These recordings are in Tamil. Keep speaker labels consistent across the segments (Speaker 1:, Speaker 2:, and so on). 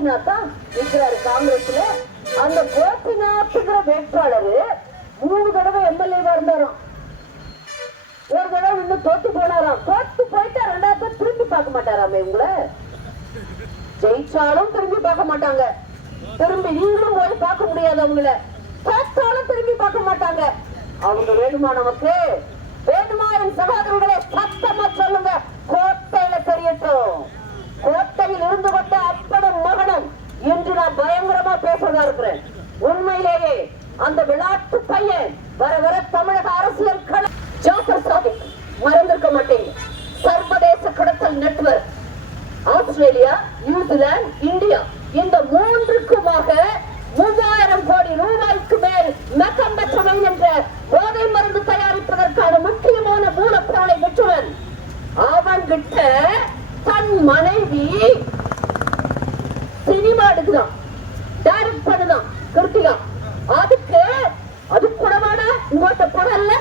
Speaker 1: கோபிநாத் தான் இருக்கிறாரு காங்கிரஸ்ல. அந்த கோபிநாத்ங்கிற வேட்பாளர் மூணு தடவை எம்எல்ஏவா இருந்தாராம். ஒரு தடவை இன்னும் தோத்து போனாராம். தோத்து போயிட்டா ரெண்டாவது திரும்பி பார்க்க மாட்டாராமே இவங்கள. ஜெயிச்சாலும் திரும்பி பார்க்க மாட்டாங்க. திரும்பி நீங்களும் போய் பார்க்க முடியாது அவங்கள. தோத்தாலும் திரும்பி பார்க்க மாட்டாங்க. அவங்க வேணுமா நமக்கு? வேணுமா என் சகோதரர்களே? சத்தமா சொல்லுங்க. கோட்டையில தெரியட்டும். கோட்டையில் இருந்து கொண்ட அப்பனும் மகனும் என்று நான் பயங்கரமா பேசுறதா இருக்கிறேன். உண்மையிலேயே அந்த விளையாட்டு பையன் வர வர தமிழக அரசியல் ஜாஃபர் சாதிக் மறந்திருக்க மாட்டேங்க சர்வதேச கடத்தல் நெட்வொர்க். Australia New Zealand India. இந்த மூன்றுக்குமாக மூவாயிரம் கோடி ரூபாய்க்கு மேல் மெத்தம்பெற்றமைன் என்ற போதை மருந்து தயாரிப்பதற்கான முக்கியமான மூலப்பொருளை விற்றவன் அவன்கிட்ட தன் மனைவி சினிமா எடுக்குதான் டைரக்ட் பண்ணுதான் கிருத்திகா அதுக்கு அது படமாடா உங்கள்கிட்ட படம் இல்ல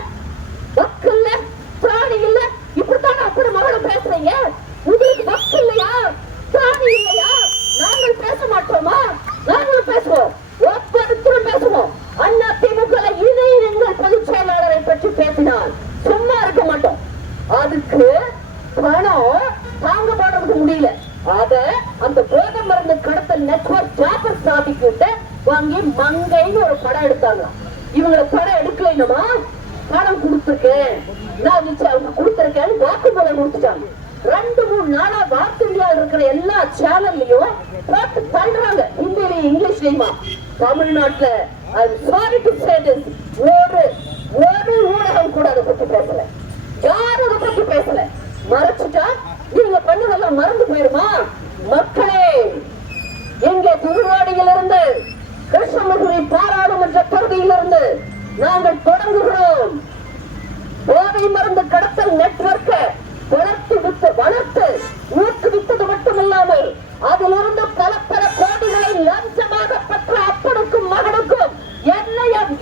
Speaker 1: வக்கு இல்ல திராணி இல்ல இப்படித்தான் அப்படி மகளும் பேசுறீங்க உங்களுக்கு வக்கு இல்லையா திராணி இல்லையா நாங்கள் பேச மாட்டோமா நாங்களும் பேசுவோம் ஒவ்வொருத்தரும் பேசுவோம் அண்ணா திமுக இணை எங்கள் பொதுச் செயலாளரை பற்றி பேசினால் சும்மா இருக்க மாட்டோம் அதுக்கு பணம் தாங்க போடுறதுக்கு முடியல அத அந்த போதை மருந்து கடத்தல் நெட்வொர்க் ஜாபர் சாதிக்கிட்ட வாங்கி மங்கைன்னு ஒரு படம் எடுத்தாங்க இவங்களை படம் எடுக்கலைன்னுமா பணம் கொடுத்துருக்கேன். நான் அவங்க கொடுத்துருக்கேன்னு வாக்குமூலம் கொடுத்துட்டாங்க. ரெண்டு மூணு நாளா வாக்கு இந்தியாவில் இருக்கிற எல்லா சேனல்லையும் போட்டு தள்ளுறாங்க ஹிந்திலையும் இங்கிலீஷ்லயுமா? தமிழ்நாட்டுல சாரி டு ஸ்டேட்டஸ் ஒரு ஒரு ஊடகம் கூட அதை பத்தி பேசல. யாரும் அதை பத்தி பேசல. மறைச்சிட்டா நீங்க பண்ணதெல்லாம் மறந்து போயிருமா? மக்களே எங்க திருவாடியிலிருந்து கிருஷ்ணமதுரை பாராளுமன்ற பகுதியிலிருந்து நாங்கள் தொடங்குகிறோம். போதை மருந்து கடத்தல் நெட்வொர்க்க வளர்த்து விட்டு வளர்த்து ஊக்குவித்தது மட்டுமல்லாமல் அதிலிருந்து பல பல கோடிகளை லஞ்சமாக பெற்ற அப்பனுக்கும் மகனுக்கும் என்னைய யோகி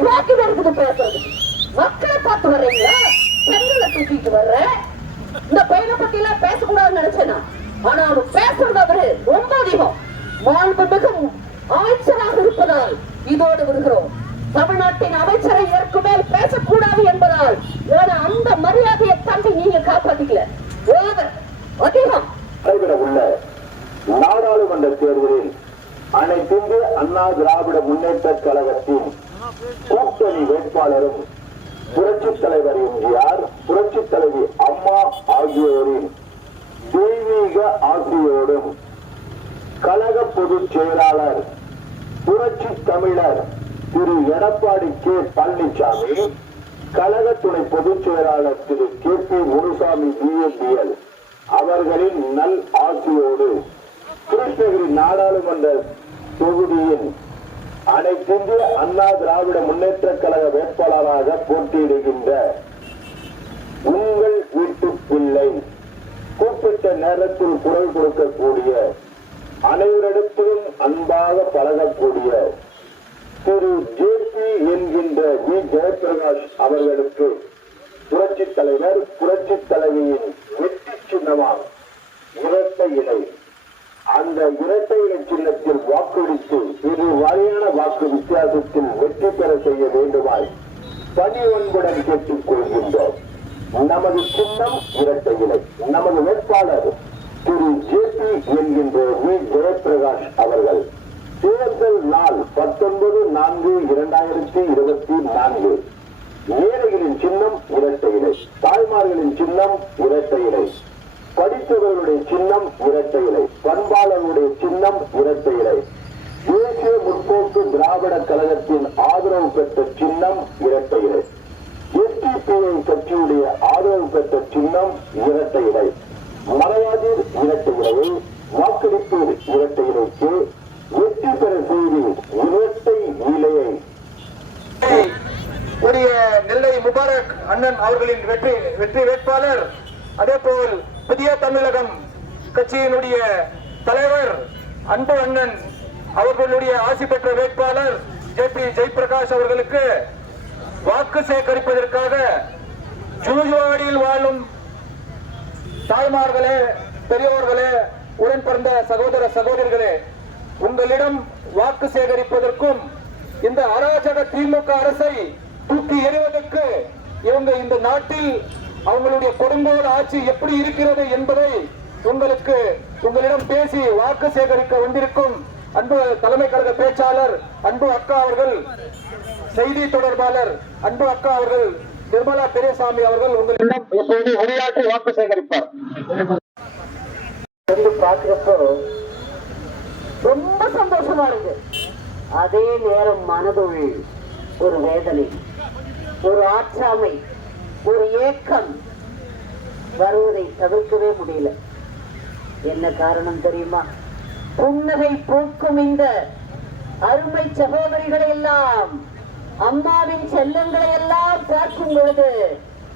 Speaker 1: இருக்குது பேசுறது. மக்களை பார்த்து வர்றீங்களா? பெண்களை தூக்கிட்டு வர்ற? இந்த பையனை பத்தி எல்லாம் பேசக்கூடாதுன்னு நினைச்சேனா? ஆனா அவன் பேசுறது அவரு ரொம்ப அதிகம். மாண்புமிகு அமைச்சராக இருப்பதால் இதோடு வருகிறோம். தமிழ்நாட்டின் அமைச்சரை கூடாது என்பதால் ஏன்னா அந்த மரியாதையை தந்து நீங்க காப்பாத்திக்கல. ஓவர் அதிகம்.
Speaker 2: நடைபெற உள்ள நாடாளுமன்ற தேர்தலில் அனைத்திந்திய அண்ணா திராவிட முன்னேற்ற கழகத்தின் கூட்டணி வேட்பாளரும் புரட்சி தலைவர் எம்ஜிஆர் புரட்சி தலைவி அம்மா ஆகியோரின் தெய்வீக ஆசையோடும் கழக பொதுச் செயலாளர் புரட்சி தமிழர் திரு எடப்பாடி கே பழனிசாமி கழக துணை பொதுச் செயலாளர் திரு கே பி முனுசாமி பிஎன்பிஎல் அவர்களின் நல் ஆட்சியோடு கிருஷ்ணகிரி நாடாளுமன்ற தொகுதியின் அனைத்திந்திய அண்ணா திராவிட முன்னேற்ற கழக வேட்பாளராக போட்டியிடுகின்ற உங்கள் வீட்டு பிள்ளை குறிப்பிட்ட நேரத்தில் குரல் கொடுக்கக்கூடிய அனைவரிடத்திலும் அன்பாக பழகக்கூடிய திரு ஜேபி என்கின்ற வி. ஜெயபிரகாஷ் அவர்களுக்கு புரட்சி தலைவர் புரட்சி தலைவியின் வெற்றி சின்னமாக இரட்டை இலை. அந்த இரட்டை இலை சின்னத்தில் வாக்களித்து இரு வரையான வாக்கு வித்தியாசத்தில் வெற்றி பெற செய்ய வேண்டுமாய் பணி ஒன்புடன் கேட்டுக் கொள்கின்றோம். நமது சின்னம் இரட்டை இலை. நமது வேட்பாளர் திரு ஜே பி என்கின்ற வி. ஜெயபிரகாஷ் அவர்கள். தேர்தல் நாள் பத்தொன்பது நான்கு இரண்டாயிரத்தி இருபத்தி நான்கு. ஏழைகளின் சின்னம் இரட்டை இலை தாய்மார்களின் சின்னம் இரட்டை இலை. படித்தவர்களுடைய சின்னம் இரட்டை இலை பண்பாளர்களுடைய சின்னம் இரட்டை இலை. தேசிய முற்போக்கு திராவிட கழகத்தின் ஆதரவு பெற்ற சின்னம் இரட்டை இலை. எஸ்டிபிஐ கட்சியுடைய ஆதரவு பெற்ற சின்னம் இரட்டை இலை. மலையாதீர் இரட்டை இலையை வாக்களிப்பு இரட்டை இலைக்கு வெற்றி பெற செய்து இரட்டை நிலையை.
Speaker 3: உடைய நெல்லை முபாரக் அண்ணன் அவர்களின் வெற்றி வெற்றி வேட்பாளர் அதே போல் புதிய தமிழகம் கட்சியினுடைய தலைவர் அன்பு அண்ணன் அவர்களுடைய ஆசி பெற்ற வேட்பாளர் ஜே பி ஜெயபிரகாஷ் அவர்களுக்கு வாக்கு சேகரிப்பதற்காக ஜூஜுவாடியில் வாழும் தாய்மார்களே பெரியோர்களே உடன் பிறந்த சகோதர சகோதரிகளே உங்களிடம் வாக்கு சேகரிப்பதற்கும் இந்த அராஜக திமுக அரசை தூக்கி எறிவதற்கு இவங்க இந்த நாட்டில் அவங்களுடைய கொடுங்கோல் ஆட்சி எப்படி இருக்கிறது என்பதை உங்களுக்கு உங்களிடம் பேசி வாக்கு சேகரிக்க வந்திருக்கும் அன்பு தலைமை கழக பேச்சாளர் அன்பு அக்கா அவர்கள் செய்தி தொடர்பாளர் அன்பு அக்கா அவர்கள் நிர்மலா பெரியசாமி அவர்கள் உங்களிடம் இப்போது உரையாற்றி வாக்கு சேகரிப்பார்.
Speaker 1: ரொம்ப சந்தோஷமா இருக்கு. அதே நேரம் மனதுள் ஒரு வேதனை ஒரு ஆற்றாமை ஒரு ஏக்கம் வருவதை தவிர்க்கவே முடியல. என்ன காரணம் தெரியுமா? புன்னகை பூக்கும் இந்த அருமை சகோதரிகளை எல்லாம் அம்மாவின் செல்லங்களை எல்லாம் பார்க்கும் பொழுது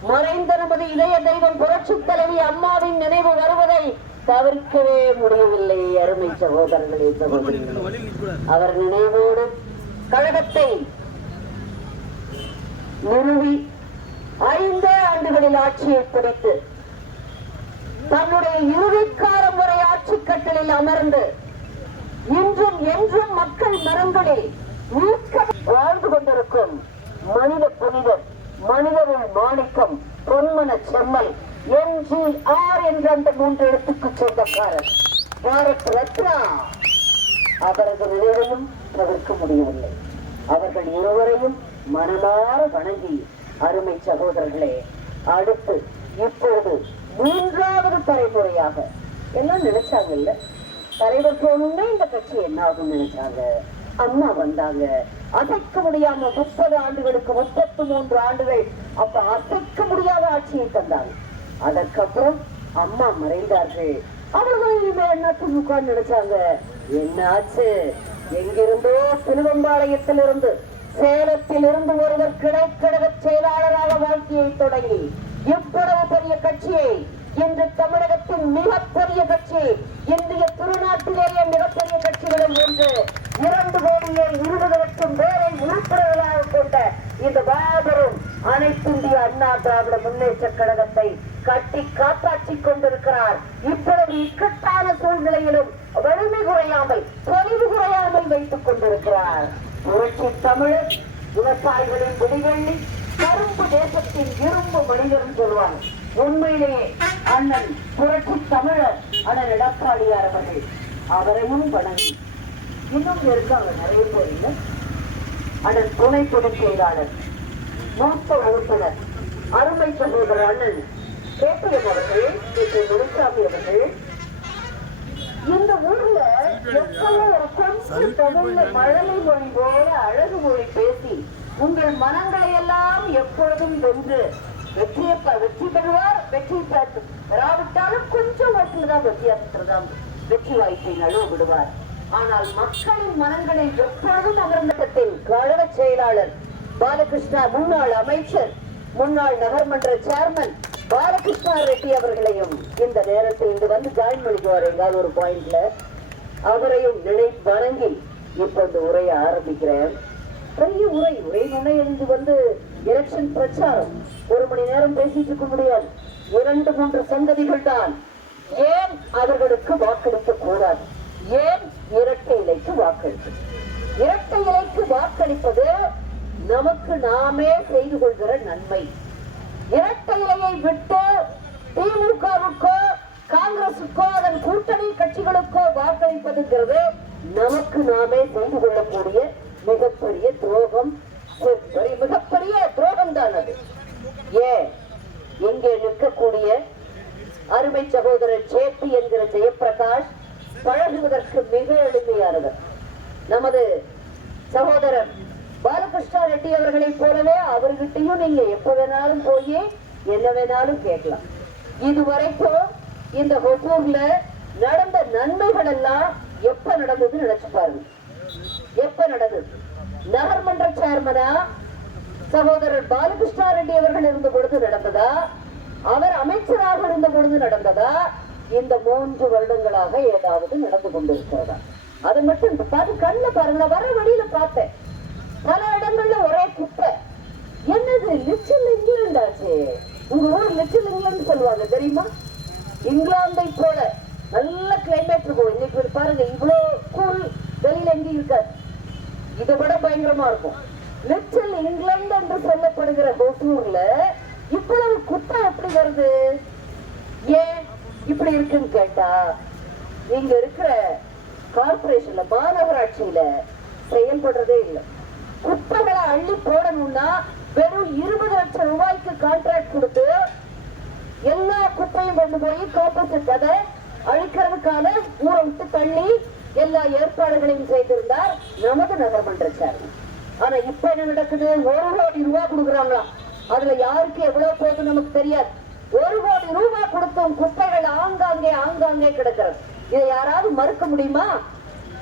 Speaker 1: மறைந்த நமது இதய தெய்வம் புரட்சி தலைவி அம்மாவின் நினைவு வருவதை தவிர்க்கவே முடியவில்லை அருமை சகோதரர்களே சகோதரிகளே. அவர் நினைவோடு கழகத்தை நிறுவி ஐந்தே ஆண்டுகளில் ஆட்சியை பிடித்து தன்னுடைய இறுதிக்கார முறை ஆட்சி கட்டலில் அமர்ந்து இன்றும் என்றும் மக்கள் மரங்களில் வாழ்ந்து கொண்டிருக்கும் மனித புனிதர் மனிதரின் மாணிக்கம் பொன்மன செம்மல் என் ஜி ஆர் என்ற அந்த மூன்று எழுத்துக்கு சொந்தக்காரர். பாரத் ரத்னா. அவரது நினைவையும் தவிர்க்க முடியவில்லை. அவர்கள் இருவரையும் மனமாற வணங்கி அருமை சகோதரர்களே அடுத்து இப்பொழுது மூன்றாவது தலைமுறையாக. எல்லாம் நினைச்சாங்கல்ல தலைவர் போகணும்னா இந்த கட்சி என்ன ஆகும் நினைச்சாங்க. அம்மா வந்தாங்க. அசைக்க முடியாம முப்பது ஆண்டுகளுக்கு முப்பத்தி மூன்று ஆண்டுகள் அப்ப அசைக்க முடியாத ஆட்சியை தந்தாங்க. அதற்கப்புறம் அம்மா மறைந்தார்கள். அவர்கள் என்ன திமுக நினைச்சாங்க? என்ன ஆச்சு எங்கிருந்தோ திருவம்பாளையத்தில் இருந்து சேலத்தில் இருந்து ஒருவர் கிளைக்கழக செயலாளராக வாழ்க்கையை தொடங்கி இவ்வளவு பெரிய கட்சியை? இன்று தமிழகத்தின் மிகப்பெரிய கட்சி இந்திய திருநாட்டிலேயே மிகப்பெரிய கட்சிகளில் ஒன்று. இரண்டு கோடியே இருபது லட்சம் பேரை உறுப்பினர்களாக கொண்ட இந்த மாபெரும் அனைத்திந்திய அண்ணா திராவிட முன்னேற்ற கழகத்தை கட்டி காப்பாற்றி கொண்டிருக்கிறார். இப்பொழுது இக்கட்டான சூழ்நிலையிலும் வலிமை குறையாமல் பொலிவு குறையாமல் வைத்துக் கொண்டிருக்கிறார். புரட்சி தமிழர் விவசாயிகளின் விடிவெள்ளி கரும்பு தேசத்தின் இரும்பு மனிதன் சொல்வார் உண்மையிலேயே அண்ணன் புரட்சி தமிழர் அண்ணன் எடப்பாடியார் அவர்கள் அவரையும் வணங்கி இன்னும் இருக்காங்க நிறைய பேர் இல்லை. அண்ணன் துணை பொதுச் செயலாளர் மூத்த உறுப்பினர் அருமை சகோதரர் அண்ணன் கேபிஎம் அவர்கள் திரு முனுசாமி அவர்கள் இந்த ஊர்ல எப்பவும் ஒரு கொஞ்சம் தமிழ்ல மழலை மொழி போல அழகு மொழி பேசி உங்கள் மனங்களை எல்லாம் எப்பொழுதும் வென்று வெற்றியை வெற்றி பெறுவார் வெற்றி பெற்று பெறாவிட்டாலும் கொஞ்சம் ஓட்டுல தான் வித்தியாசத்துல தான் வெற்றி வாய்ப்பை நழுவ விடுவார். ஆனால் மக்களின் மனங்களில் எப்பொழுதும் அமர்ந்தத்தில் கழக செயலாளர் பாலகிருஷ்ணா முன்னாள் அமைச்சர் முன்னாள் நகர்மன்ற சேர்மன் பாலகிருஷ்ணா ரெட்டி அவர்களையும் இந்த நேரத்தில் இங்கு வந்து ஜாயின் பண்ணிக்குவார் எங்காவது ஒரு பாயிண்ட்ல அவரையும் நினை வணங்கி இப்ப இந்த உரையை ஆரம்பிக்கிறேன். பெரிய உரை உரை முனை வந்து எலெக்ஷன் பிரச்சாரம். ஒரு மணி நேரம் பேசிட்டு இருக்க முடியாது. இரண்டு மூன்று சங்கதிகள் தான். ஏன் அவர்களுக்கு வாக்களிக்க கூடாது? ஏன் இரட்டை இலைக்கு வாக்களிக்க இரட்டை இலைக்கு வாக்களிப்பது நமக்கு நாமே செய்து கொள்கிற நன்மை. இரட்டை இலையை விட்டு திமுகவுக்கோ காங்கிரசுக்கோ அதன் கூட்டணி கட்சிகளுக்கோ வாக்களிப்பதுங்கிறது நமக்கு நாமே செய்து கொள்ளக்கூடிய மிகப்பெரிய துரோகம். மிகப்பெரிய துரோகம் தான் அது. ஏன்? இங்கே நிற்கக்கூடிய அருமை சகோதரர் சேப்பி என்கிற ஜெயப்பிரகாஷ் பழகுவதற்கு மிக எளிமையானவர். நமது சகோதரர் பாலகிருஷ்ணா ரெட்டி அவர்களைப் போலவே அவர்கிட்டயும் நீங்க எப்ப வேணாலும் போய் என்ன வேணாலும் கேட்கலாம். இதுவரைக்கும் இந்த ஒசூர்ல நடந்த நன்மைகள் எல்லாம் எப்ப நடந்ததுன்னு நினைச்சு பாருங்க. எப்ப நடந்தது? நகர்மன்ற சேர்மனா சகோதரர் பாலகிருஷ்ணா ரெட்டி அவர்கள் இருந்த பொழுது நடந்ததா? அவர் அமைச்சராக இருந்த பொழுது நடந்ததா? இந்த மூன்று வருடங்களாக ஏதாவது நடந்து கொண்டிருக்கிறதா? அது மட்டும் பார்த்து கண்ணுல பாருங்க வர வழியில பார்த்தேன் பல இடங்கள்ல ஒரே குப்பை என்னது லிட்டில் இங்கிலாந்து ஆச்சு உங்க ஊர் லிட்டில் இங்கிலாந்து சொல்லுவாங்க தெரியுமா? இங்கிலாந்தை போல நல்ல கிளைமேட் இருக்கும். இன்னைக்கு பாருங்க இவ்வளோ கூல் எங்கேயும் இருக்காது இதை விட பயங்கரமா இருக்கும். லிட்டில் இங்கிலாந்து என்று சொல்லப்படுகிற ஒசூர்ல இவ்வளவு குத்தம் எப்படி வருது? ஏன் இப்படி இருக்குன்னு கேட்டா இங்க இருக்கிற கார்பரேஷன்ல மாநகராட்சியில செயல்படுறதே இல்லை. குப்பைகளை அள்ளி போடணும்னா வெறும் இருபது லட்சம் ரூபாய்க்கு கான்ட்ராக்ட் கொடுத்து எல்லா குப்பையும் கொண்டு போய் காப்போசிட் அதை அழிக்கிறதுக்கான ஊரை விட்டு தள்ளி எல்லா ஏற்பாடுகளையும் செய்திருந்தார் நமது நகர்மன்ற சேர்மன் ஆனா இப்ப என்ன நடக்குது? ஒரு கோடி ரூபாய் கொடுக்குறாங்களா அதுல யாருக்கு எவ்வளவு போகுது நமக்கு தெரியாது. ஒரு கோடி ரூபாய் கொடுத்தும் குப்பைகள் ஆங்காங்கே ஆங்காங்கே கிடக்கிறது. இதை யாராவது மறுக்க முடியுமா?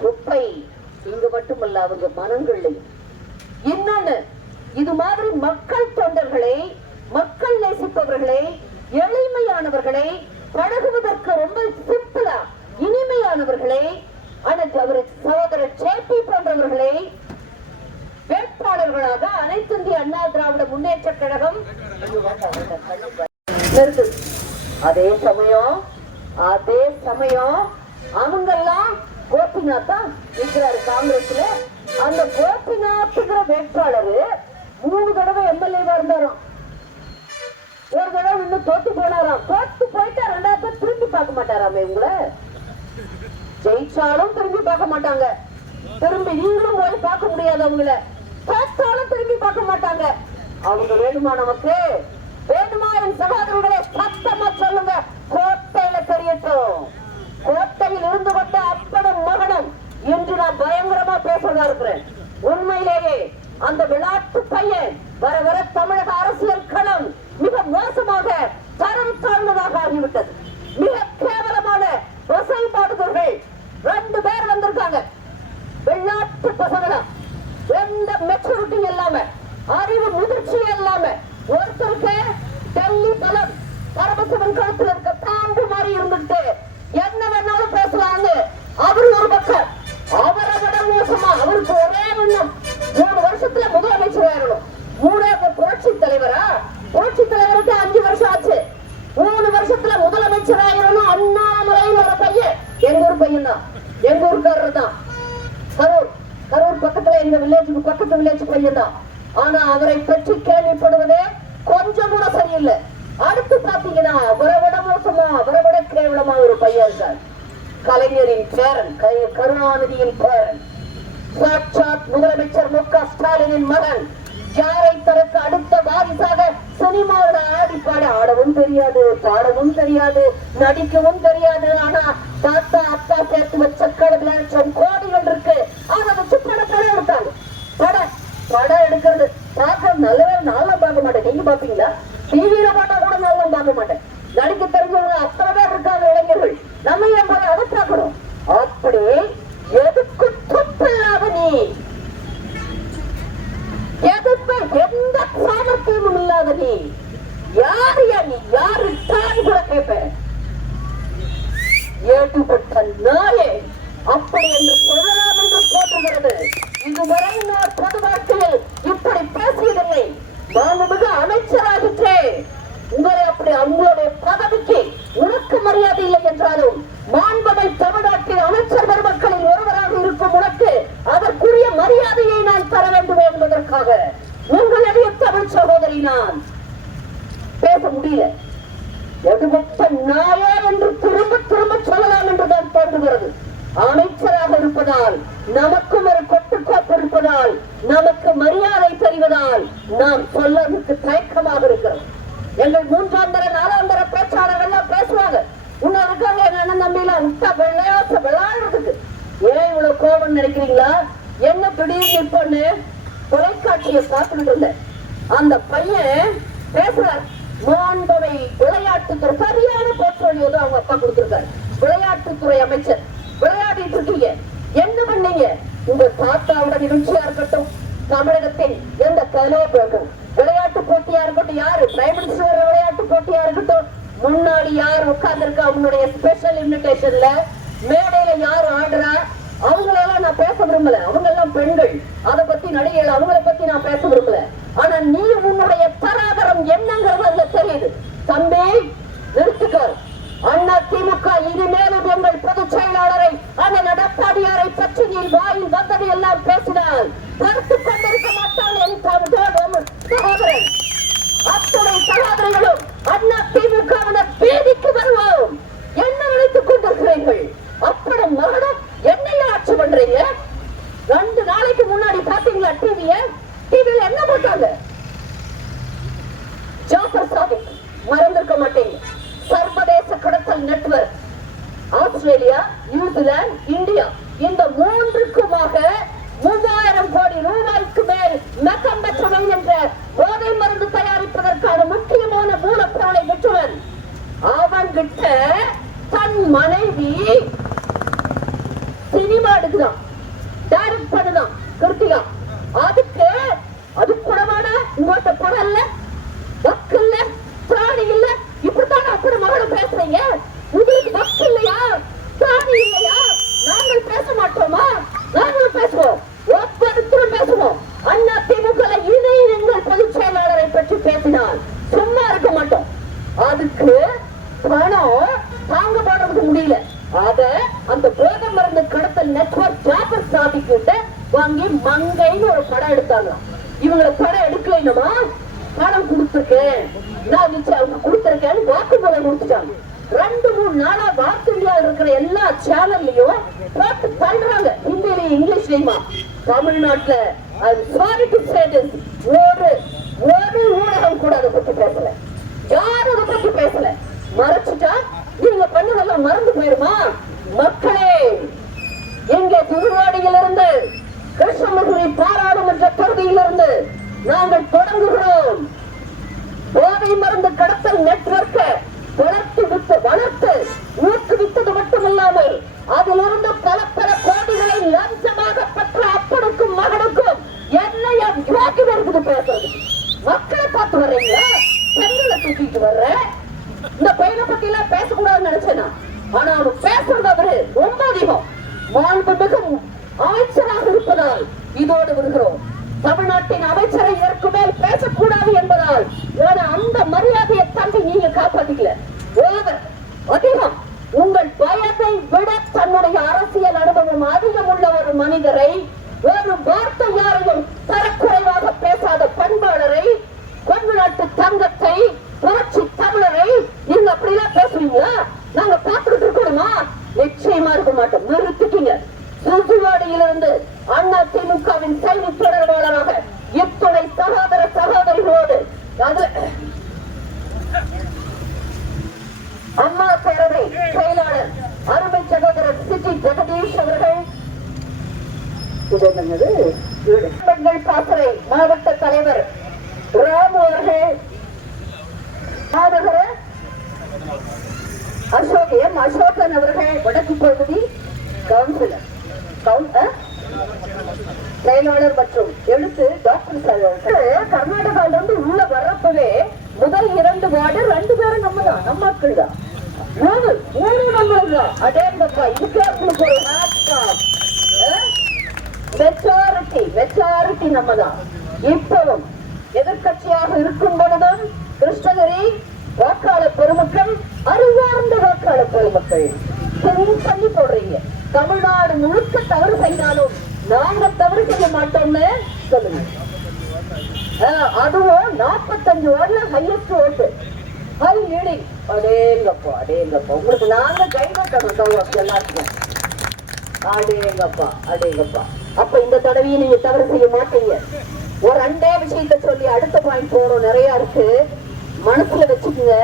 Speaker 1: குப்பை இங்க மட்டுமல்ல அவங்க மனங்கள்லையும். இன்னொன்னு இது மாதிரி மக்கள் தொண்டர்களை மக்கள் நேசிப்பவர்களை எளிமையானவர்களை பழகுவதற்கு ரொம்ப சிம்பிளா இனிமையானவர்களை அனைத்து அவர் சகோதரர் சேபி போன்றவர்களை வேட்பாளர்களாக அனைத்து இந்திய அண்ணா திராவிட முன்னேற்ற கழகம் அதே சமயம் அதே சமயம் அவங்கெல்லாம் கோபிநாத் தான் இருக்கிறாரு காங்கிரஸ்ல. அந்த கோபிநாத்ங்கிற வேட்பாளர் மூணு தடவை எம்எல்ஏவா இருந்தாராம். ஒரு தடவை இன்னும் தோத்து போனாராம். தோத்து போயிட்டா ரெண்டாவது பேர் திரும்பி பார்க்க மாட்டாராமே உங்களை ஜெயிச்சாலும் திரும்பி பார்க்க மாட்டாங்க. திரும்பி நீங்களும் போய் பார்க்க முடியாது அவங்கள. தோத்தாலும் திரும்பி பார்க்க மாட்டாங்க. அவங்க வேணுமா நமக்கு? வேணுமா என் சகோதரர்களே சத்தமா சொல்லுங்க. கோட்டையில தெரியட்டும் கோட்டையில் இருந்து கொண்ட அப்படம் மகனம் என்று நான் பயங்கரமா பேசுறதா இருக்கிறேன். உண்மையிலேயே அந்த விளையாட்டு பையன் வர வர தமிழக அரசியல் களம் மிக மோசமாக தரம் தாழ்ந்ததாக ஆகிவிட்டது. மிக கேவலமான செயல்பாடுகள் ரெண்டு பேர் வந்திருக்காங்க. வெளிநாட்டு பசங்களா? எந்த மெச்சூரிட்டி இல்லாம அறிவு முதிர்ச்சி இல்லாம ஒருத்தருக்கு டெல்லி பலம் பரமசிவன் கழுத்தில் இருக்க பாம்பு மாதிரி இருந்துட்டு என்ன வேணாலும் பேசலாம்னு அவர் ஒரு பக்கம் அவரை விட மோசமா அவருக்கு ஒரே எண்ணம் மூணு வருஷத்துல முதலமைச்சர் ஆயிரணும் மூணாவது புரட்சி தலைவரா புரட்சி தலைவருக்கு அஞ்சு வருஷம் ஆச்சு மூணு வருஷத்துல முதலமைச்சர் ஆயிரணும் அண்ணாமலைன்னு ஒரு பையன் எங்க ஊர் பையன் தான் எங்க ஊருக்காரர் தான் கரூர் கரூர் பக்கத்துல எங்க வில்லேஜுக்கு பக்கத்து வில்லேஜ் பையன் தான் ஆனா அவரை பற்றி கேள்விப்படுவதே கொஞ்சம் கூட சரியில்லை அடுத்து பாத்தீங்கன்னா அவரை விட மோசமா அவரை விட கேவலமா ஒரு பையன் இருக்கார் கலைஞரின் பேரன் க- கருணாநிதியின் பேரன் சாட்சாத் முதலமைச்சர் மு க ஸ்டாலினின் மகன் யாரை தனக்கு அடுத்த வாரிசாக சினிமாவில் ஆடி பாட ஆடவும் தெரியாது பாடவும் தெரியாது நடிக்கவும் தெரியாது. ஆனா தாத்தா அப்பா சேர்த்து வச்ச கடவுள் லட்சம் கோடிகள் இருக்கு. அதை வச்சு பட படம் எடுத்தாங்க படம் படம் எடுக்கிறது. பார்க்க நல்லவே நல்லா பார்க்க மாட்டேன். நீங்க பாப்பீங்களா டிவியில பார்த்தா கூட நல்லா பார்க்க மாட்டேன். நடிக்க தெரிஞ்சவங்க அத்தனை பேர் இருக்காங்க இளைஞர்கள். நம்ம ஏன் போய் அதை பார்க்கணும்? அப்படி எதுக்கு துப்பில்லாத நீ? எதுக்கு எந்த சாமர்த்தியமும் இல்லாத நீ? யார் யா நீ? யாரு தான் கூட கேட்பேன். ஏட்டுப்பட்ட நாயே அப்படி என்று சொல்லலாம் என்று போற்றுகிறது இதுவரை நான் பொது வாழ்க்கையில் இப்படி பேசியதில்லை. மிக அமைச்சராகிற்றேன் உங்களை அப்படி அவங்களுடைய பதவிக்கு உனக்கு மரியாதை இல்லை என்றாலும் மாண்பமை தமிழ்நாட்டின் அமைச்சர் பெருமக்களில் ஒருவராக இருக்கும் உனக்கு அதற்குரிய மரியாதையை நான் தர வேண்டும் என்பதற்காக உங்களுடைய தமிழ் சகோதரி நான். பேச முடியல. எடுபட்ட நாயா என்று திரும்ப திரும்ப சொல்லலாம் என்றுதான் தோன்றுகிறது. அமைச்சராக இருப்பதால் நமக்கும் ஒரு கட்டுக்கோப்பு இருப்பதால் நமக்கு மரியாதை தெரிவதால் நாம் சொல்லதுக்கு தயக்கமாக இருக்கிறோம். எங்கள் மூன்றாம் தர நாலாம் தர பேச்சாளர் எல்லாம் பேசுவாங்க. இன்னும் இருக்காங்க என்ன அண்ணன் தம்பி எல்லாம் விட்டா விளையாட்டு விளையாடுறதுக்கு. ஏன் இவ்வளவு கோபம் நினைக்கிறீங்களா? என்ன திடீர்னு இப்பன்னு தொலைக்காட்சியை பார்த்துட்டு இருந்தேன். அந்த பையன் பேசுறாரு. மாண்பவை விளையாட்டுத்துறை சரியான போர்ட்போலியோ தான் அவங்க அப்பா கொடுத்திருக்காரு. விளையாட்டுத்துறை அமைச்சர் விளையாடிட்டு இருக்கீங்க. என்ன பண்ணீங்க? உங்க தாத்தாவோட நிகழ்ச்சியா இருக்கட்டும். தமிழகத்தின் எந்த கலோ விளையாட்டு போட்டியா இருக்கட்டும் யாரு? பிரைம் மினிஸ்டர் விளையாட்டு போட்டியா இருக்கட்டும். முன்னாடி யார் உட்கார்ந்துருக்கா? அவங்களுடைய ஸ்பெஷல் இன்விடேஷன்ல மேடையில யார் ஆடுறா? அவங்களெல்லாம் நான் பேச விரும்பல. அவங்க எல்லாம் பெண்கள். அதை பத்தி நடிகைகள் அவங்கள பத்தி நான் பேச விரும்பல. ஆனா நீ உன்னுடைய தராதரம் என்னங்கிறது அதுல தெரியுது. தம்பி நிறுத்துக்க. அண்ணா திமுக இனிமேலும் எங்கள் பொதுச் செயலாளரை அண்ணன் எடப்பாடியாரை பற்றி நீ வாயில் வந்ததை எல்லாம் பேசினால் கருத்து கொண்டிருக்க மாட்டான் என் சகோதரன் சகோதரன் அத்துணை சகோதரிகளும் அண்ணா திமுகவினர் பேதிக்கு வருவோம். என்ன நினைத்துக் கொண்டிருக்கிறீர்கள்? அப்படம் மகனும் என்னைய ஆட்சி பண்றீங்க? ரெண்டு நாளைக்கு முன்னாடி பாத்தீங்களா டிவியை டிவில என்ன போட்டாங்க ஜாஃபர் சாதிக் மறந்திருக்க மாட்டீங்க சர்வதேச கடத்தல் நெட்வொர்க் ஆஸ்திரேலியா நியூசிலாந்து இந்தியா. இந்த மூன்றுக்குமாக மூவாயிரம் கோடி ரூபாய்க்கு மேல் மெத்தம்பெற்றமைன் என்ற போதை மருந்து தயாரிப்பதற்கான முக்கியமான மூலப்பொருளை பெற்றவன் அவன்கிட்ட தன் மனைவி சினிமா எடுக்குதான் டைரக்ட் பண்ணுதான் கிருத்திகா. அதுக்கு அது கூடவாடா உங்கள்கிட்ட படம் இல்ல? வக்கு இல்ல? பிராணி இல்ல? இப்படித்தான் அப்படி மகளும் பேசுறீங்க? உங்களுக்கு வக்கு இல்லையா பிராணி இல்லையா நாங்கள் பேச மாட்டோமா நாங்களும் பேசுவோம் ஒவ்வொருத்தரும் பேசுவோம் அண்ணா திமுக இணை எங்கள் பொதுச் செயலாளரை பற்றி பேசினால் சும்மா இருக்க மாட்டோம். அதுக்கு பணம் தாங்க போடுறதுக்கு முடியல. அத அந்த போதை மருந்து கடத்தல் நெட்வொர்க் ஜாபர் சாதி கிட்ட வாங்கி மங்கைன்னு ஒரு படம் எடுத்தாங்க. இவங்களை படம் எடுக்கலைனுமா பணம் கொடுத்துருக்கேன். நான் நிச்சயம் அவங்க கொடுத்துருக்கேன்னு வாக்குமூலம் கொடுத்துட்டாங்க. ரெண்டு மூணு நாளா வாக்கு இந்தியாவில் இருக்கிற எல்லா சேனல்லையும் போட்டு தள்ளுறாங்க ஹிந்திலையும் இங்கிலீஷ்லயுமா? தமிழ்நாட்டுல சாரி டு ஸ்டேட்டஸ் ஒரு ஒரு ஊடகம் கூட அதை பத்தி பேசல. யாரும் அதை பத்தி பேசல. மறைச்சிட்டா நீங்க பண்ணதெல்லாம் மறந்து போயிருமா? மக்களே எங்க திருவாடியிலிருந்து கிருஷ்ணமுகி பாராளுமன்ற பகுதியிலிருந்து நாங்கள் தொடங்குகிறோம். போதை மருந்து கடத்தல் நெட்வொர்க்க வளர்த்து விட்டு வளர்த்து ஊக்குவித்தது மட்டுமல்லாமல் அதிலிருந்து பல பல கோடிகளை லஞ்சமாக பெற்ற அப்பனுக்கும் மகனுக்கும் என்னைய யோகி இருக்குது பேசுறது. மக்களை பார்த்து வர்றீங்களா? பெண்களை தூக்கிட்டு வர்ற? இந்த பையனை பத்தி எல்லாம் பேசக்கூடாதுன்னு நினைச்சேனா ஆனா அவர் பேசுறது அவரு ரொம்ப அதிகம். மாண்புமிகு அமைச்சராக இருப்பதால் இதோடு வருகிறோம். தமிழ்நாட்டின் அமைச்சரை இதற்கு மேல் பேசக்கூடாது என்பதால் ஏன்னா அந்த மரியாதையை தாண்டி நீங்க காப்பாத்திக்கல. அதிகம். உங்கள் பயத்தை விட தன்னுடைய அரசியல் அனுபவம் அதிகம் உள்ள ஒரு மனிதரை ஒரு வார்த்தை யாரையும் தரக்குறைவாக சங்கத்தை புரட்சி தமிழரை நீங்க அப்படி எல்லாம் பேசுவீங்களா? நாங்க பார்த்துட்டு இருக்கணுமா? நிச்சயமா இருக்க மாட்டோம். நிறுத்திட்டீங்க சுசுவாடியிலிருந்து அண்ணா திமுகவின் செய்தி தொடர்பாளராக இத்துணை சகோதர சகோதரிகளோடு அது அம்மா பேரவை செயலாளர் அருமை சகோதரர் சிட்டி ஜெகதீஷ் அவர்கள். இது என்னது? பெண்கள் பாசறை மாவட்ட தலைவர் பகுதி கவுன்சிலர் செயலாளர் மற்றும் எழுத்து டாக்டர் சார் கர்நாடகால இருந்து உள்ள வர்றப்பவே முதல் இரண்டு வார்டு ரெண்டு பேரும் நம்ம தான் நம்ம மக்கள் தான் மூணு மூணு நம்ம தான் அடேங்கப்பா இதுக்கே உங்களுக்கு ஒரு மெச்சாரிட்டி மெச்சாரிட்டி நம்ம தான் இப்பவும் எதிர்கட்சியாக இருக்கும் பொழுதும் கிருஷ்ணகிரி வாக்காளர் பெருமக்கள் அறிவார்ந்த வாக்காளர் பெருமக்கள். தெரியும் பண்ணி போடுறீங்க. தமிழ்நாடு முழுக்க தவறு செய்தாலும் நாங்க தவறு செய்ய மாட்டோம்னு சொல்லுங்க. அதுவும் நாற்பத்தஞ்சு வார்டுல ஹையஸ்ட் ஓட்டு ஹை லீடிங் அடேங்கப்பா அடேங்கப்பா. உங்களுக்கு நாங்க கைவிட்டணும் எல்லாத்துக்கும். அடேங்கப்பா அடேங்கப்பா. அப்ப இந்த தடவையும் நீங்க தவறு செய்ய மாட்டீங்க. ஒரு ரெண்டே விஷயத்த சொல்லி அடுத்த பாயிண்ட் போறோம். நிறைய இருக்கு. மனசுல வச்சுக்கோங்க.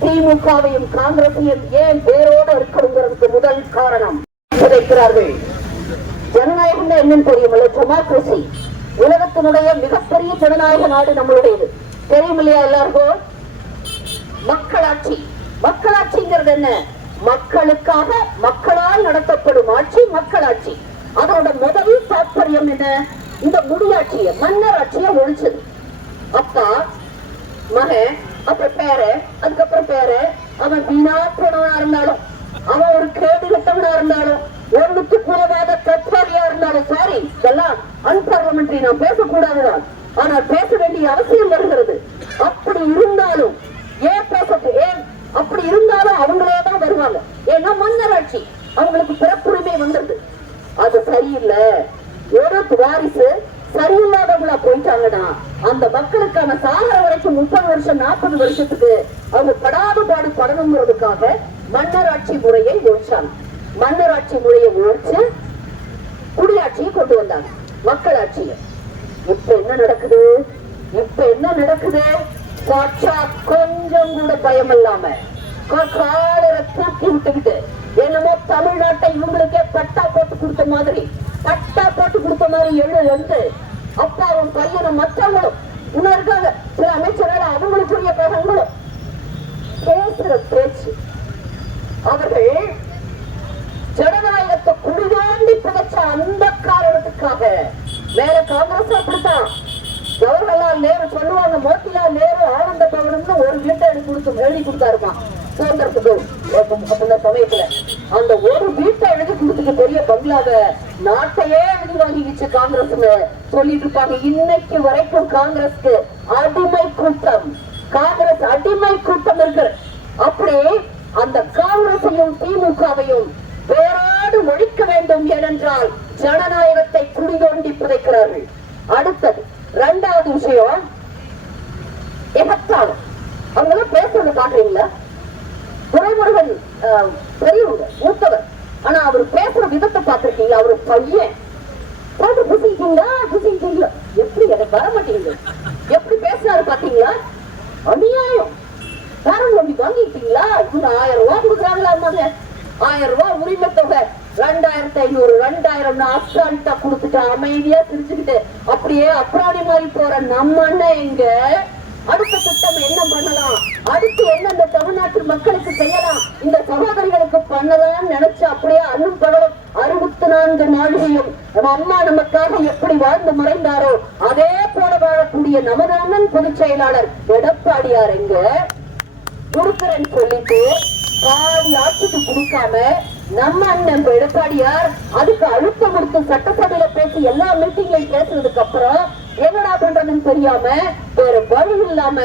Speaker 1: திமுகவையும் காங்கிரசையும் ஏன் வேரோடு இருக்கிறதுக்கு முதல் காரணம்? விதைக்கிறார்கள் ஜனநாயகம் என்னன்னு தெரியுமில்ல? டெமோக்ரஸி உலகத்தினுடைய மிகப்பெரிய ஜனநாயக நாடு நம்மளுடையது. தெரியும் இல்லையா எல்லாருக்கும்? மக்களாட்சி. மக்களாட்சிங்கிறது என்ன? மக்களுக்காக மக்களால் நடத்தப்படும் ஆட்சி மக்களாட்சி. அதோட முதல் தாற்பயம் என்ன? இந்த முடியாட்சிய மன்னர் ஆட்சியை ஒழிச்சது. அப்பா மகன் அப்புறம் பேரு அதுக்கப்புறம் பேரு. அவன் வீணா போனவனா இருந்தாலும் அவன் ஒரு கேடு கட்டவனா இருந்தாலும் ஒன்றுக்கு கூடாத தற்பாரியா இருந்தாலும் சாரி இதெல்லாம் அன்பார்லமெண்ட்ரி நான் பேசக்கூடாதுதான். ஆனால் பேச வேண்டிய அவசியம் வருகிறது. அப்படி இருந்தாலும் ஏன் பேச ஏன் அப்படி இருந்தாலும் அவங்களே தான் வருவாங்க. ஏன்னா மன்னராட்சி அவங்களுக்கு பிறப்புரிமை வந்துருது. அது சரியில்லை. ஒரு வாரிசு சரியில்லாதவங்களா போயிட்டாங்கன்னா அந்த மக்களுக்கான சாகர வரைக்கும் முப்பது வருஷம் நாற்பது வருஷத்துக்கு அவங்க படாத பாடு படணுங்கிறதுக்காக மன்னராட்சி முறையை ஒழிச்சாங்க. மன்னராட்சி முறையை ஒழிச்சு குடியாட்சியை கொண்டு வந்தாங்க. மக்களாட்சியை. இப்ப என்ன நடக்குது? இப்ப என்ன நடக்குது? சாட்சா கொஞ்சம் கூட பயம் இல்லாம கா- காலரை தூக்கி விட்டுக்கிட்டு என்னமோ தமிழ்நாட்டை இவங்களுக்கே பட்டா போட்டு கொடுத்த மாதிரி பட்டா போட்டு கொடுத்த மாதிரி எழு வந்து அப்பாவும் பையனும் மற்றவங்களும் இன்னும் இருக்காங்க சில அமைச்சர்கள் அவங்களுக்குரிய பகங்களும் பேசுற பேச்சு. அவர்கள் ஜனநாயகத்தை குடிதாண்டி புதைச்ச அந்த காரணத்துக்காக வேற காங்கிரஸ் அப்படித்தான். ஜவஹர்லால் நேரு சொல்லுவாங்க மோத்திலால் நேரு ஆனந்த பவனம்னு ஒரு வீட்டை எழுதி கொடுத்து எழுதி கொடுத்தாருமா? சுதந்திரத்துக்கு அந்த சமயத்துல. அந்த ஒரு வீட்டை எழுதி கொடுத்துட்டு பெரிய பங்களாவை நாட்டையே எழுதி வாங்கிக்கிச்சு காங்கிரஸ்னு சொல்லிட்டு இருப்பாங்க. இன்னைக்கு வரைக்கும் காங்கிரஸ்க்கு அடிமை கூட்டம். காங்கிரஸ் அடிமை கூட்டம் இருக்கு. அப்படி அந்த காங்கிரசையும் திமுகவையும் வேரோடு ஒழிக்க வேண்டும் ஏனென்றால் ஜனநாயகத்தை குடிதோண்டி புதைக்கிறார்கள். அடுத்தது இரண்டாவது விஷயம் எகத்தாளம். அவங்களாம் பேசுறது பாக்குறீங்களா துறைமுருகன் பெரியவங்க மூத்தவர். ஆனா அவர் பேசுற விதத்தை பார்த்திருக்கீங்க அவரு பையன். பார்த்து புசிக்கிங்களா புசிக்கிங்களா எப்படி எனக்கு வர மாட்டீங்க? எப்படி பேசினாரு பாத்தீங்களா அநியாயம். காரணம் வண்டி வாங்கிட்டீங்களா? இவங்க ஆயிரம் ரூபாய் கொடுக்குறாங்களா அம்மாங்க ஆயிரம் ரூபாய் உரிமை தொகை. ரெண்டாயிரத்தி ஐநூறு ரெண்டாயிரம் அசால்ட்டா கொடுத்துட்டு அமைதியா சிரிச்சுக்கிட்டு அப்படியே அப்ராணி மாதிரி போற நம்ம அண்ணன் எங்க? அடுத்த திட்டம் என்ன பண்ணலாம்? அடுத்து என்ன இந்த தமிழ்நாட்டு மக்களுக்கு செய்யலாம்? இந்த சகோதரிகளுக்கு பண்ணலாம்னு நினைச்சு அப்படியே அண்ணும் பகலும் அறுபத்தி நான்கு நாளிகையும் நம்ம அம்மா நமக்காக எப்படி வாழ்ந்து மறைந்தாரோ அதே போல வாழக்கூடிய நமதானன் பொதுச் செயலாளர் எடப்பாடியார் எங்க கொடுக்கிறேன்னு சொல்லிட்டு பாதி ஆட்சிக்கு கொடுக்காம நம்ம அண்ணன் எடப்பாடியார் அதுக்கு அழுத்தம் கொடுத்து சட்டசபையில பேசி எல்லா மீட்டிங்லையும் பேசுறதுக்கு அப்புறம் என்னடா பண்றதுன்னு தெரியாம வேற வழி இல்லாம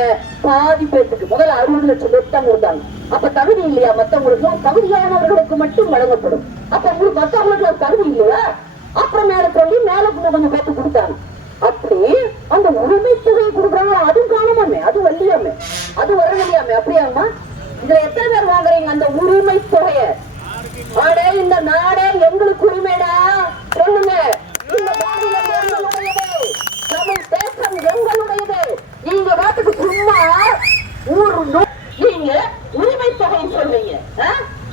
Speaker 1: பாதி பேருக்கு முதல்ல அறுபது லட்சம் லட்சம் கொடுத்தாங்க. அப்ப தகுதி இல்லையா மத்தவங்களுக்கும்? தகுதியானவர்களுக்கு மட்டும் வழங்கப்படும். அப்ப உங்களுக்கு மத்தவங்களுக்கு தகுதி இல்லையா? அப்புறம் மேல சொல்லி மேல கொஞ்சம் பார்த்து பேத்து கொடுத்தாங்க. அப்படி அந்த உரிமை தொகை கொடுக்குறாங்க. அதுவும் காணாமே அது வள்ளியாமே. அது வர முடியாமே அப்படியாமா இதுல எத்தனை பேர் வாங்குறீங்க அந்த உரிமை தொகைய ஆடே இந்த நாடே எங்களுக்கு உரிமைடா. சொல்லுங்க. இந்த மாநிலம் எங்களுடையது. நீங்க வாட்டுக்கு சும்மா ஊர் நீங்க உரிமை தொகை சொல்றீங்க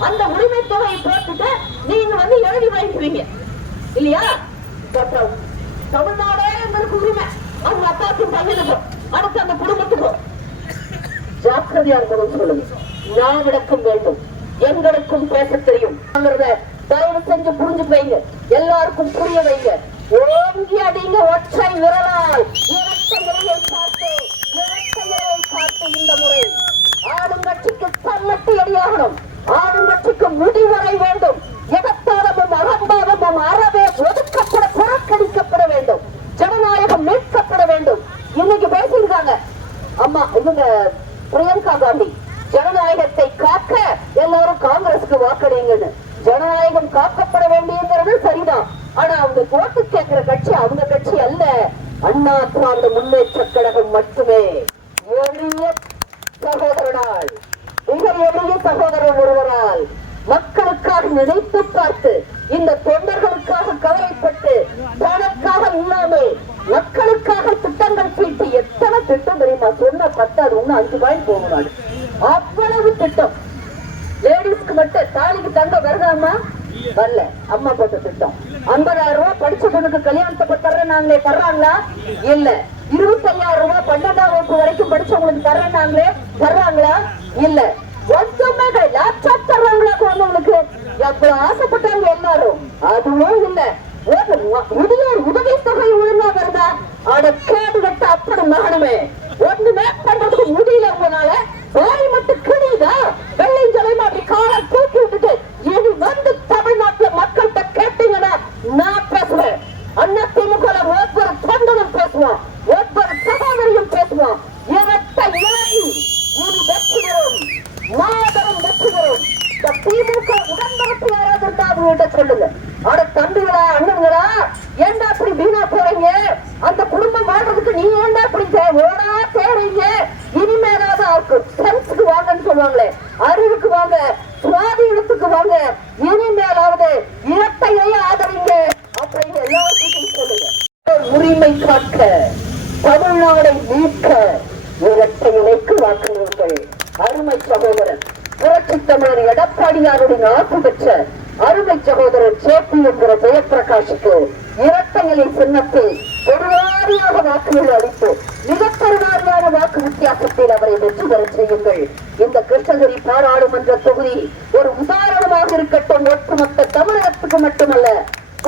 Speaker 1: அந்த உரிமை தொகையை போட்டுட்டு நீங்க வந்து எழுதி வாங்கிக்குவீங்க இல்லையா? தமிழ்நாடே எங்களுக்கு உரிமை. அவங்க அப்பாவுக்கும் பையனுக்கும் அடுத்து அந்த குடும்பத்துக்கும் ஜாக்கிரதையா இருக்கணும் சொல்லுங்க. நான் விளக்கம் வேண்டும். எங்களுக்கும் பேச தெரியும். தயவு செஞ்சு புரிஞ்சு வைங்க. எல்லாருக்கும் புரிய வைங்க. ஓங்கி அடிங்க ஒற்றை விரலால். இரட்டை இலையை பார்த்து இரட்டை இலையை பார்த்து இந்த முறை ஆளுங்கட்சிக்கு சம்மட்டி அடியாகணும் ஆளுங்கட்சிக்கு முடிவரை வேண்டும் எகத்தாளமும் அகம்பாவமும் அறவே ஒதுக்கப்பட புறக்கணிக்கப்பட வேண்டும் ஜனநாயகம் மீட்கப்பட வேண்டும் இன்னைக்கு பேசியிருக்காங்க அம்மா இவங்க பிரியங்கா காந்தி ஜனநாயகத்தை காக்க எல்லாரும் காங்கிரஸ்க்கு வாக்களிங்கன்னு ஜனநாயகம் காக்கப்பட வேண்டியது சரிதான். ஆனா அவங்க ஓட்டு கேட்கிற கட்சி அவங்க கட்சி அல்ல. அண்ணா திராவிட முன்னேற்ற கழகம் மட்டுமே. எளிய சகோதரனால் மிக எளிய சகோதரன் ஒருவரால் மக்களுக்காக நினைத்து பார்த்து இந்த தொண்டர்களுக்காக கவலைப்பட்டு தனக்காக இல்லாமல் மக்களுக்காக திட்டங்கள் தீட்டி எத்தனை திட்டம் தெரியுமா? சொன்ன பத்தாது ஒண்ணு அஞ்சு பாயிண்ட் போகும் அவ்வளவு திட்டம். லேடிஸ்க்கு மட்டும் தாலிக்கு தங்க வருதாமா வரல. அம்மா போட்ட திட்டம் ஐம்பதாயிரம் ரூபாய் படிச்ச பொண்ணுக்கு கல்யாணத்தை போய் தர்றேன் நாங்களே தர்றாங்களா? இல்ல. இருபத்தையாயிரம் ரூபாய் பன்னெண்டாம் வகுப்பு வரைக்கும் படிச்சவங்களுக்கு தர்றேன் நாங்களே தர்றாங்களா? இல்ல. ஒன்றுமே லேப்டாப் தர்றாங்களா குழந்தைங்களுக்கு? எவ்வளவு ஆசைப்பட்டாங்க எல்லாரும். அதுவும் இல்ல. முதியோர் உதவி தொகை ஒழுங்கா வருதா அட கேடு கட்ட அப்படி மகனுமே. ஒண்ணுமே பண்றதுக்கு முடியல உங்களால. வாய் மட்டும் கிழியுதா வெள்ளைஞ்சலைமா அப்படி காலை தூக்கி விட்டுட்டு இனி வந்து நான் பேசுவேன் அண்ணா திமுக ஒவ்வொரு தொண்டனும் பேசுவோம் ஒவ்வொரு சகோதரியும் பேசுவோம் இரட்ட இலை ஒரு வெற்றி பெறும் மாபெரும் வெற்றி பெறும் இந்த திமுக உடன்பிறப்பு யாராவது இருந்தா அவங்கள்ட்ட சொல்லுங்க உரிமை காக்க தமிழ்நாடை மீட்க இரட்டை இலைக்கு வாக்குறுங்கள் அருமை சகோதரர் புரட்சி தமிழர் எடப்பாடியாருடன் ஆசி பெற்ற அருமை சகோதரர் சேப்பி என்கிற ஜெயபிரகாஷுக்கு இரட்டை இலை சின்னத்தில் பெருவாரியாக வாக்குகள் அளித்து மிக பெருவாரியான வாக்கு வித்தியாசத்தில் அவரை வெற்றி பெற செய்யுங்கள். இந்த கிருஷ்ணகிரி பாராளுமன்ற தொகுதி ஒரு உதாரணமாக இருக்கட்டும். ஒட்டுமொத்த தமிழகத்துக்கு மட்டுமல்ல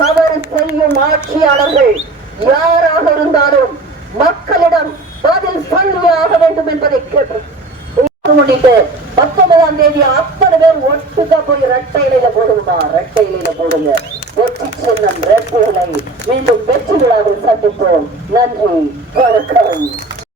Speaker 1: தவறு செய்யும் ஆட்சியாளர்கள் யாராக இருந்தாலும் மக்களிடம் பதில் சொல்லியாக வேண்டும் என்பதை கேட்டு பத்தொன்பதாம் தேதி அத்தனை பேர் ஒட்டுக்கா போய் ரெட்டை இலையில போடுங்கம்மா ரெட்டை இலையில போடுங்க. வெற்றி சின்னம் ரெட்டை இலை. மீண்டும் வெற்றி விழாவில் சந்திப்போம். நன்றி. வணக்கம்.